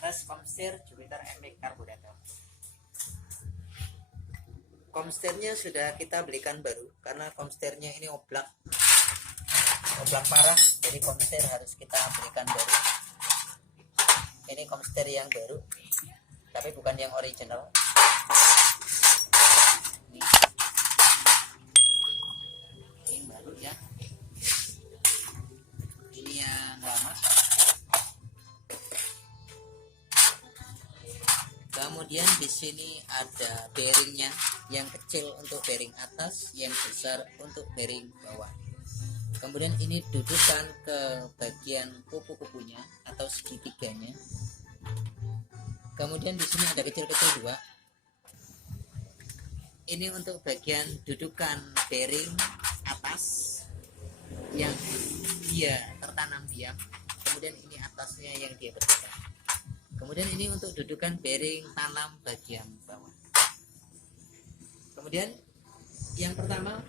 res komstir Jupiter MX karburator. Komstirnya sudah kita belikan baru karena komstirnya ini oblak parah, jadi komstir harus kita belikan baru. Ini komstir yang baru tapi bukan yang original. Ini baru ya, ini yang lama. Kemudian di sini ada bearingnya, yang kecil untuk bearing atas, yang besar untuk bearing bawah. Kemudian ini dudukan ke bagian kupu-kupunya atau segitiganya. Kemudian di sini ada kecil-kecil dua. Ini untuk bagian dudukan bearing atas yang dia tertanam diam. Kemudian ini atasnya yang dia betulkan. Kemudian ini untuk dudukan bearing tanam bagian bawah. Kemudian yang pertama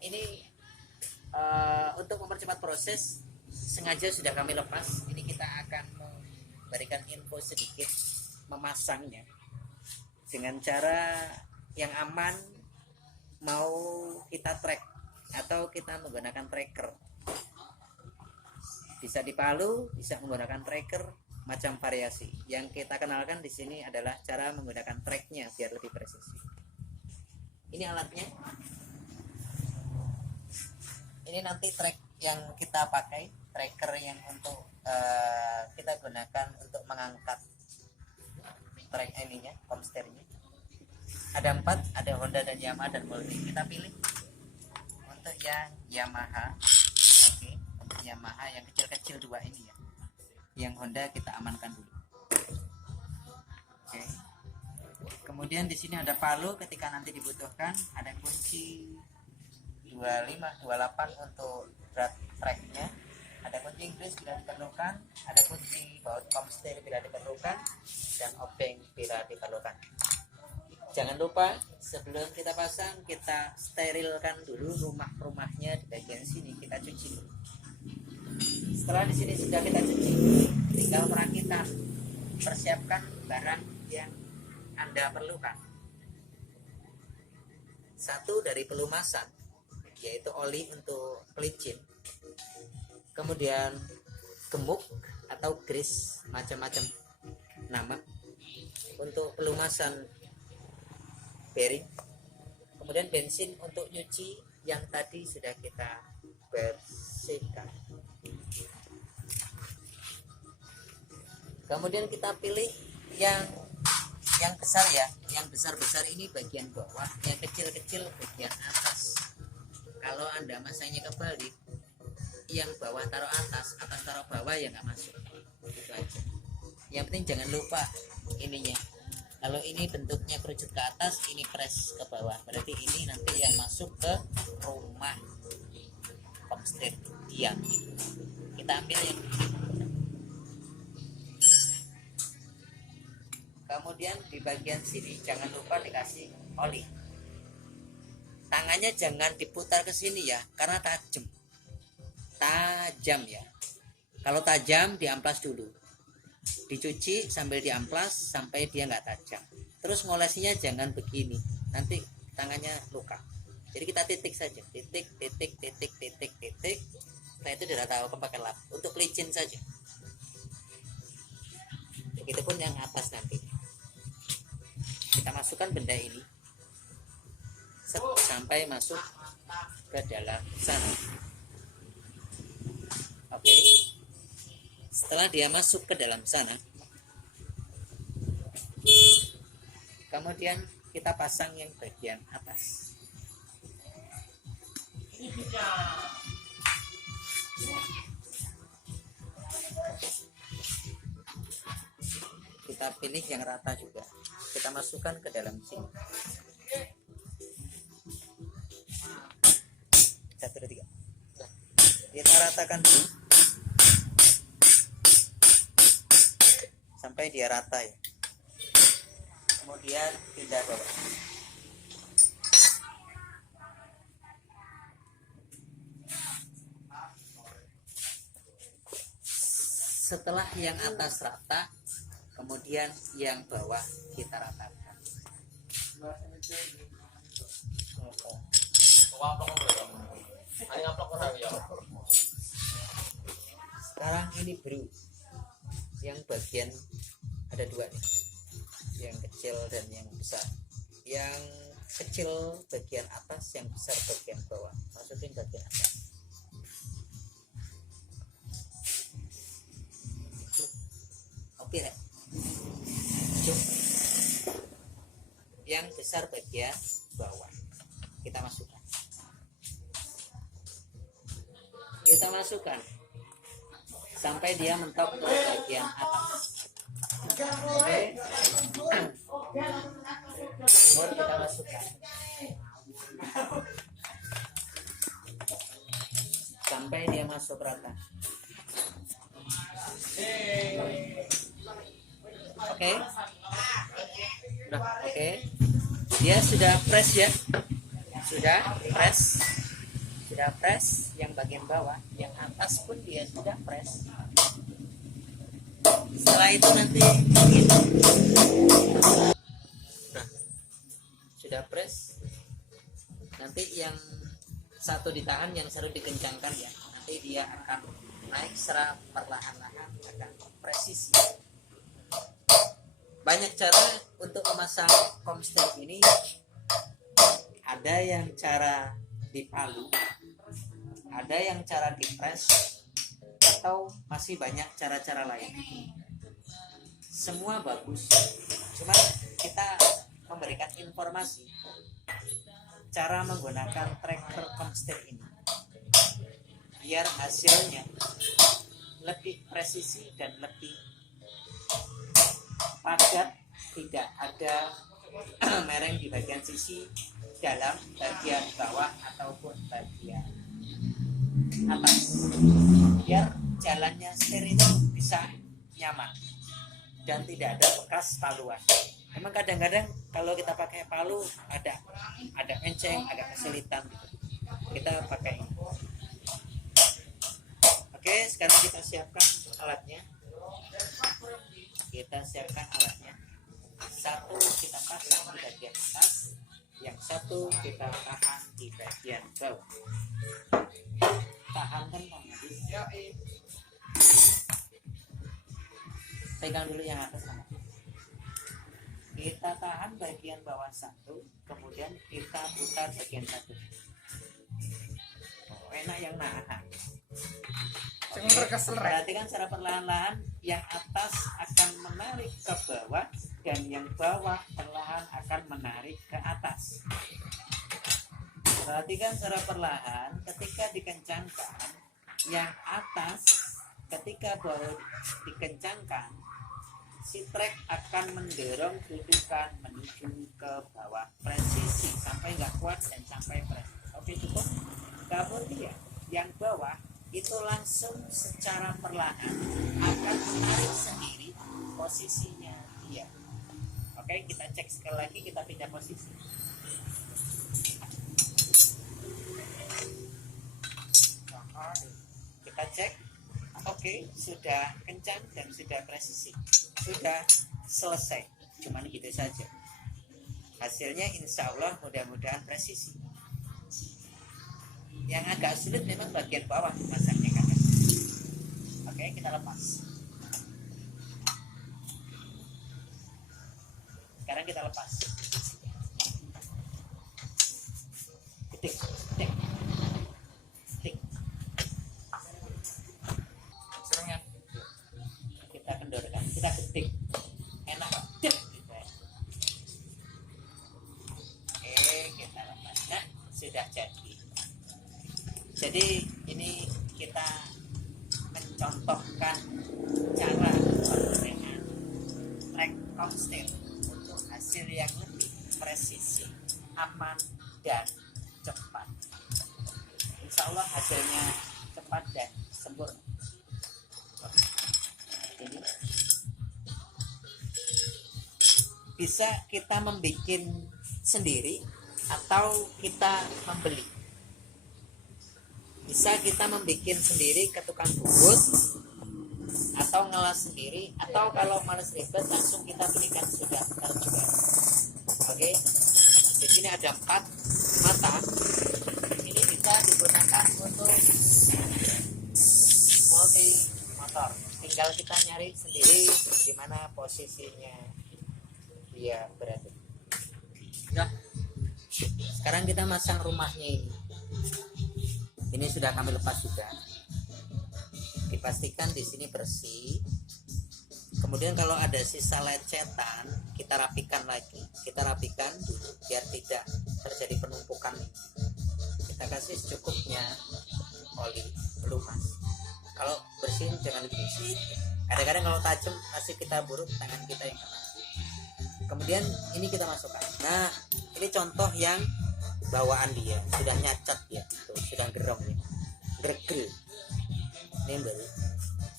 ini untuk mempercepat proses sengaja sudah kami lepas. Ini kita akan memberikan info sedikit memasangnya dengan cara yang aman. Mau kita track atau kita menggunakan tracker, bisa di palu, bisa menggunakan tracker, macam variasi. Yang kita kenalkan di sini adalah cara menggunakan tracknya biar lebih presisi. Ini alatnya. Ini nanti track yang kita pakai, tracker yang untuk kita gunakan untuk mengangkat track ininya, komsternya. Ada 4, ada Honda dan Yamaha dan Multi. Kita pilih untuk yang Yamaha. Oke, untuk Yamaha yang kecil-kecil 2 ini ya. Yang Honda kita amankan dulu. Oke. Kemudian di sini ada palu ketika nanti dibutuhkan, ada kunci 25, 28 untuk berat tracknya, ada kunci Inggris bila diperlukan, ada kunci baut komstir bila diperlukan, dan obeng bila diperlukan. Jangan lupa sebelum kita pasang, kita sterilkan dulu rumahnya di bagian sini, kita cuci dulu. Setelah di sini sudah kita cuci, tinggal perakitan, persiapkan barang yang Anda perlukan. Satu dari pelumasan, yaitu oli untuk pelicin, kemudian gemuk atau grease, macam-macam nama untuk pelumasan bearing, kemudian bensin untuk nyuci yang tadi sudah kita bersihkan. Kemudian kita pilih yang besar ya, yang besar-besar ini bagian bawah, yang kecil-kecil bagian atas. Kalau Anda masangnya kebalik, yang bawah taruh atas, atas taruh bawah, ya nggak masuk. Itu aja. Yang penting jangan lupa ininya. Kalau ini bentuknya kerucut ke atas, ini press ke bawah. Berarti ini nanti yang masuk ke rumah komstir diam. Kita ambil yang ini. Kemudian di bagian sini jangan lupa dikasih oli. Tangannya jangan diputar ke sini ya, karena tajam ya. Kalau tajam diamplas dulu, dicuci sambil diamplas sampai dia nggak tajam. Terus ngolesinya jangan begini, nanti tangannya luka. Jadi kita titik saja, titik. Setelah itu dirata pakai lap untuk licin saja. Begitupun yang atas nanti. Kita masukkan benda ini sampai masuk ke dalam sana. Oke. Setelah dia masuk ke dalam sana, kemudian kita pasang yang bagian atas. Kita pilih yang rata juga. Kita masukkan ke dalam sini. 1, 2, 3. Kita ratakan dulu sampai dia rata ya. Kemudian pindah bawah. Setelah yang atas rata, kemudian yang bawah kita ratakan. Sekarang ini bro, yang bagian ada dua nih, yang kecil dan yang besar. Yang kecil bagian atas, yang besar bagian bawah. Masukin bagian atas. Oke deh. Yang besar bagian bawah kita masukkan. Sampai dia mentok ke bagian atas. Oke. Baru kita masukkan sampai dia masuk rata. Oke. Udah, oke. Dia sudah press ya. Sudah press yang bagian bawah, yang atas pun dia sudah press. Setelah itu nanti begini. Nah, sudah press. Nanti yang satu ditahan, yang satu dikencangkan ya. Nanti dia akan naik secara perlahan-lahan, akan presisi. Banyak cara untuk memasang komstir ini. Ada yang cara dipalu, ada yang cara dipres, atau masih banyak cara-cara lain. Semua bagus, cuma kita memberikan informasi cara menggunakan tracker komstir ini biar hasilnya lebih presisi dan lebih padat, tidak ada mereng di bagian sisi dalam, bagian bawah ataupun bagian atas, biar jalannya setir itu bisa nyaman dan tidak ada bekas paluan. Emang kadang-kadang kalau kita pakai palu ada enceng, agak kesulitan gitu. Kita pakai ini. Oke, sekarang kita siapkan alatnya. Satu kita pasang di bagian atas, yang satu kita tahan di bagian bawah. Tahan kan Bang Adi? Pegang dulu yang atas sama. Kita tahan bagian bawah satu, kemudian kita putar bagian satu. Oh, enak yang nahan. Perhatikan secara perlahan-lahan, yang atas akan menarik ke bawah dan yang bawah perlahan akan menarik ke atas. Perhatikan secara perlahan, ketika dikencangkan, yang atas ketika baru dikencangkan, si trek akan mendorong dudukan menuju ke bawah, presisi sampai nggak kuat dan sampai press. Oke, cukup. Kemudian yang bawah itu langsung secara perlahan akan menarik sendiri posisinya dia. Oke, kita cek sekali lagi, kita pindah posisi. Kita cek. Oke, sudah kencang dan sudah presisi. Sudah selesai. Cuman gitu saja. Hasilnya insya Allah mudah-mudahan presisi. Yang agak sulit memang bagian bawah masaknya kan. Oke, kita lepas. Sekarang kita lepas. Ketik. Serangnya. Kita kendorkan, kita ketik. Enak banget. Oke, kita lepas. Nah, sudah jadi. Jadi ini kita mencontohkan cara penggunaan trek komstir untuk hasil yang lebih presisi, aman dan cepat. Insya Allah hasilnya cepat dan sempurna. Ini bisa kita membuat sendiri atau kita membeli. Bisa kita membuat sendiri ke tukang bungkus atau ngelas sendiri, atau kalau males ribet langsung kita belikan sudah juga. Oke, di sini ada 4 mata. Ini bisa digunakan untuk multi motor. Tinggal kita nyari sendiri di mana posisinya dia berada. Nah, sekarang kita masang rumahnya ini. Ini sudah kami lepas juga. Dipastikan di sini bersih. Kemudian kalau ada sisa lecetan, kita rapikan lagi. Kita rapikan dulu biar tidak terjadi penumpukan. Kita kasih secukupnya oli pelumas. Kalau bersihin jangan lebih bersih. Kadang-kadang kalau tajam masih kita buruk tangan kita yang kena. Kemudian ini kita masukkan. Nah, ini contoh yang bawaan dia sudah nyacat ya, tuh, sudah gerong ya, gregel. Ini baru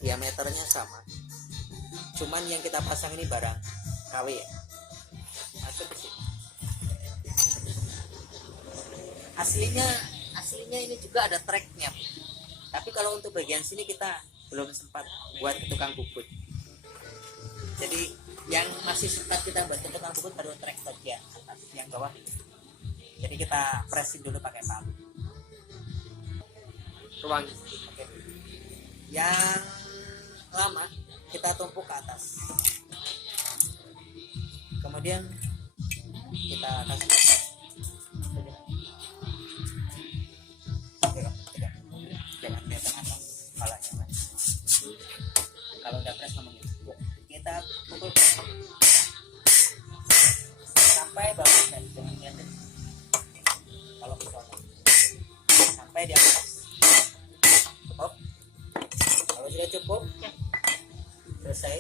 diameternya sama. Cuman yang kita pasang ini barang KW ya. Masuk ke sini. Aslinya ini juga ada tracknya. Tapi kalau untuk bagian sini kita belum sempat buat ke tukang bubut. Jadi yang masih sempat kita buat ke tukang bubut baru track bagian atas, yang bawah. Jadi kita presin dulu pakai palu. Ruang. Oke. Yang lama kita tumpuk ke atas. Kemudian kita kasih jangan kelihatan atas kepalanya, Mas. Kalau udah press ngomongin, kita pukul sampai bawah dan jangan lihat kalau misalnya sampai di atas. Cukup. Kalau sudah cukup, selesai,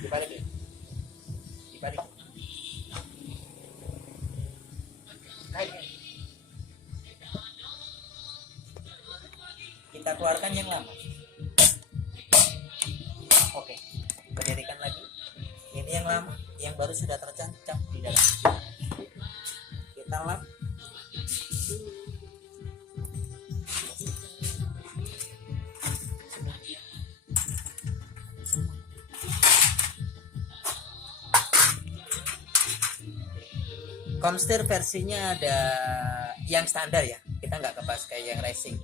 dibalik. Kita keluarkan yang lama. Oke, berdirikan lagi. Ini yang lama, yang baru sudah tercancap di dalam. Kita lap. Comster versinya ada yang standar ya, kita nggak kebahas kayak yang racing.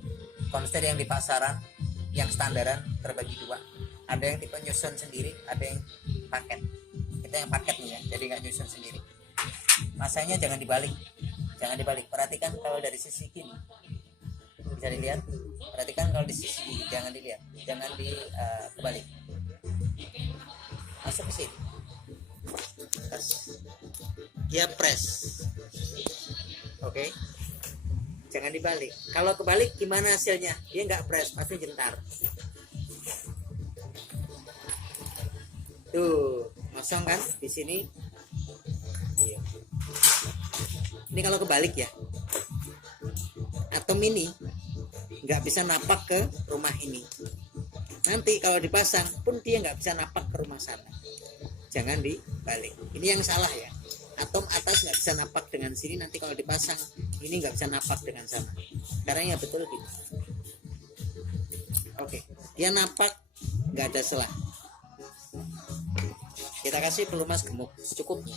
Comster yang di pasaran, yang standaran terbagi 2. Ada yang tipe nyusun sendiri, ada yang paket. Kita yang paket nih ya, jadi nggak nyusun sendiri. Masanya jangan dibalik, Perhatikan kalau dari sisi kiri, bisa dilihat. Perhatikan kalau di sisi kiri, jangan dilihat, jangan dibalik. Masuk ke sini. Dia press. Oke. Jangan dibalik. Kalau kebalik gimana hasilnya? Dia nggak press, pasti jentar. Tuh, kosong kan di sini. Iya. Ini kalau kebalik ya. Atom ini nggak bisa napak ke rumah ini. Nanti kalau dipasang pun dia nggak bisa napak ke rumah sana. Jangan dibalik. Ini yang salah ya. Atom atas nggak bisa napak dengan sini, nanti kalau dipasang ini nggak bisa napak dengan sana. Sekarang ya betul gitu. Oke, dia napak, nggak ada selah. Kita kasih pelumas gemuk secukupnya.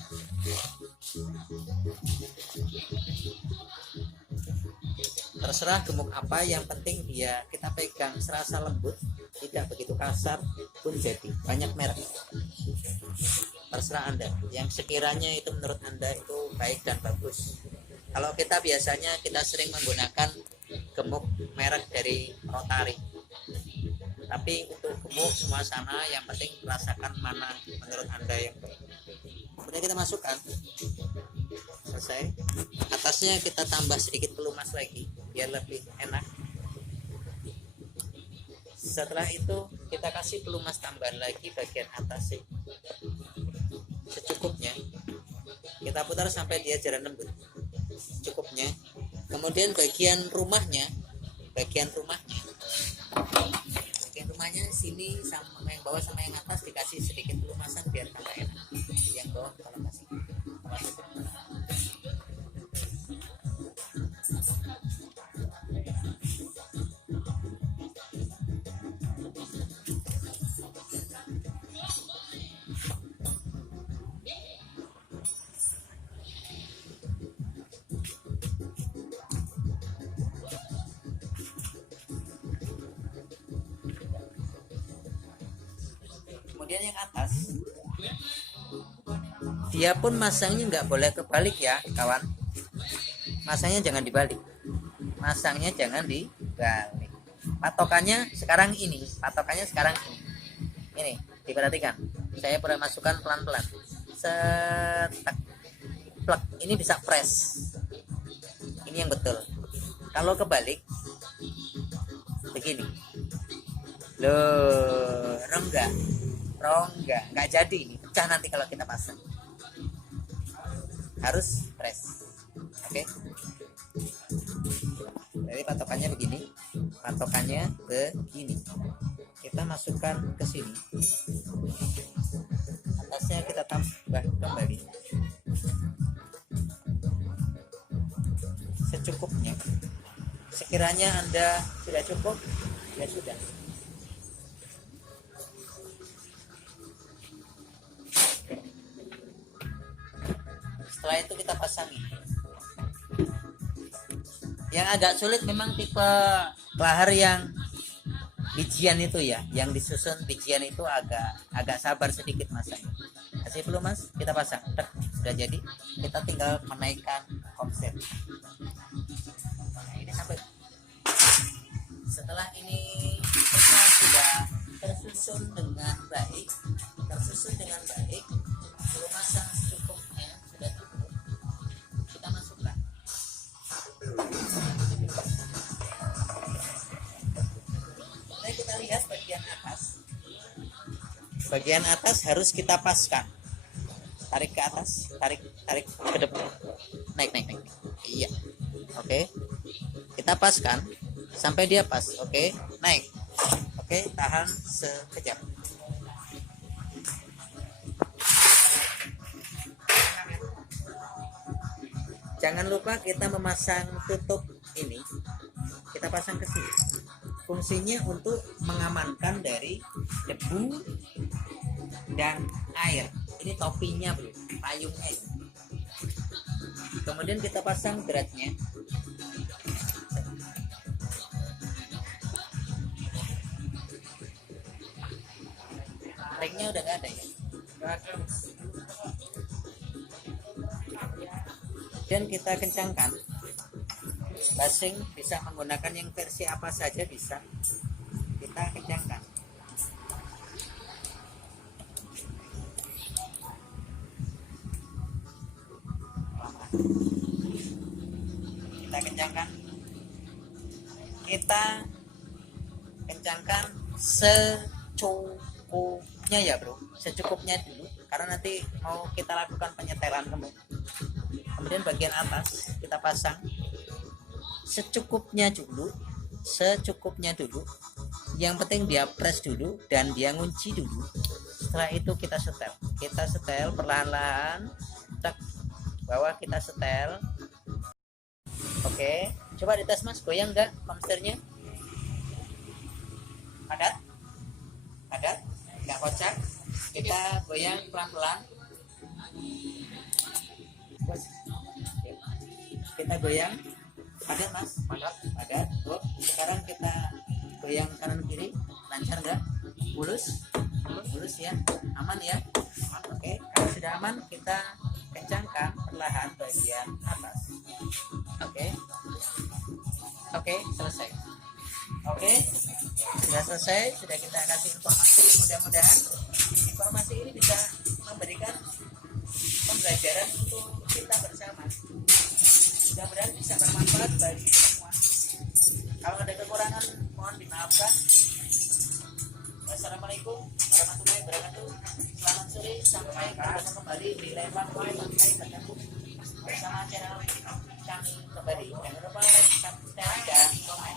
Terserah gemuk apa, yang penting dia kita pegang serasa lembut, tidak begitu kasar pun jadi. Banyak merek. Terserah Anda yang sekiranya itu menurut Anda itu baik dan bagus. Kalau kita biasanya kita sering menggunakan gemuk merek dari Rotary, tapi untuk gemuk semua sana yang penting rasakan mana menurut Anda yang baik. Kemudian kita masukkan, selesai. Atasnya kita tambah sedikit pelumas lagi biar lebih enak. Setelah itu kita kasih pelumas tambahan lagi bagian atas sih, secukupnya. Kita putar sampai dia jalan lembut, cukupnya. Kemudian bagian rumahnya sini sama yang bawah sama yang atas dikasih sedikit pelumasan biar tambah enak. Yang bawah kalau kasih kemudian yang atas dia pun masangnya nggak boleh kebalik ya kawan, masangnya jangan dibalik, patokannya sekarang ini, ini diperhatikan, saya pernah masukkan pelan-pelan, setak plek, ini bisa press, ini yang betul. Kalau kebalik begini loh, rongga nggak jadi, ini pecah nanti kalau kita pasang, harus press. Oke. Jadi patokannya begini, kita masukkan ke sini, atasnya kita tambah kembali secukupnya. Sekiranya Anda sudah cukup, ya sudah. Setelah itu kita pasangi. Yang agak sulit memang tipe lahar yang bijian itu ya, yang disusun bijian itu agak sabar sedikit masanya. Masih belum mas, kita pasang. Sudah jadi, kita tinggal menaikkan offset. Nah, ini sampai. Setelah ini semua sudah tersusun dengan baik, belum masang cukupnya, sudah cukup, kita masukkan. Nah, kita lihat bagian atas harus kita paskan, tarik ke atas, tarik ke depan, naik, iya, oke, kita paskan sampai dia pas, oke, naik, oke, tahan sekejap. Jangan lupa kita memasang tutup ini, kita pasang ke sini. Fungsinya untuk mengamankan dari debu dan air. Ini topinya bro, payungnya ini. Kemudian kita pasang dratnya. Ringnya udah gak ada ya. Dan kita kencangkan. Basing bisa menggunakan yang versi apa saja bisa, kita kencangkan. Kita kencangkan secukupnya ya bro, secukupnya dulu, karena nanti mau kita lakukan penyetelan kemudian bagian atas kita pasang secukupnya dulu. Yang penting dia press dulu dan dia ngunci dulu. Setelah itu kita setel perlahan-lahan, tak bawah kita setel. Oke, coba dites mas, goyang nggak hamsternya? Padat, nggak kocak. Kita goyang pelan-pelan. Kita goyang. Padat mas, padat. Oh, sekarang kita goyang kanan kiri, lancar nggak? Mulus ya, aman ya. Oke, kalau sudah aman kita kencangkan perlahan bagian atas. Oke, selesai. Oke, sudah selesai, sudah kita kasih informasi. Mudah-mudahan informasi ini bisa memberikan pembelajaran untuk kita bersama. Mudah-mudahan bisa bermanfaat bagi semua. Kalau ada kekurangan mohon dimaafkan. Wassalamualaikum warahmatullahi wabarakatuh. Selamat sore, sampai ketemu kembali di Lembang sampai ketemu bersama channel kami kembali. Jangan lupa like, subscribe, dan komen.